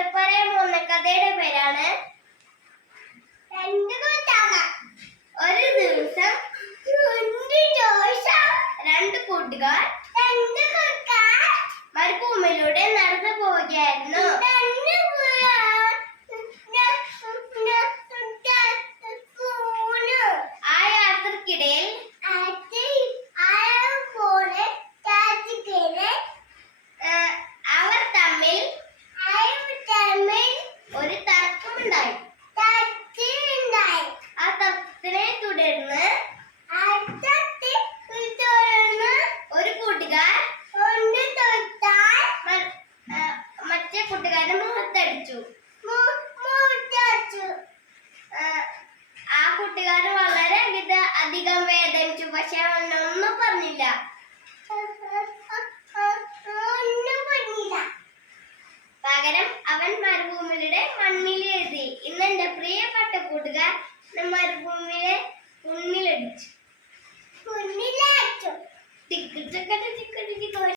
ഇന്നിവിടെ പറയാൻ പോകുന്ന കഥയുടെ പേരാണ് ഒരു ദിവസം രണ്ട് കൂട്ടുകാർ മരുഭൂമിയിലൂടെ നടന്നു പോവുകയായിരുന്നു. ആ യാത്രക്കിടയിൽ അവർ തമ്മിൽ ഒരു തർക്കമുണ്ടായി. ആ തർക്കത്തിനെ തുടർന്ന് ഒരു കൂട്ടുകാർ മറ്റേ കൂട്ടുകാരനെ മുഖത്തടിച്ചു. ആ കൂട്ടുകാരൻ വളരെ അധികം വേദനിച്ചു. പക്ഷെ അവനൊന്നും പറഞ്ഞില്ല. പകരം അവൻ മരുഭൂമിയുടെ മണ്ണിൽ എഴുതി, ഇന്ന് എന്റെ പ്രിയപ്പെട്ട കൂട്ടുകാർ മരുഭൂമിയിലെ കുന്നിലടിച്ചു.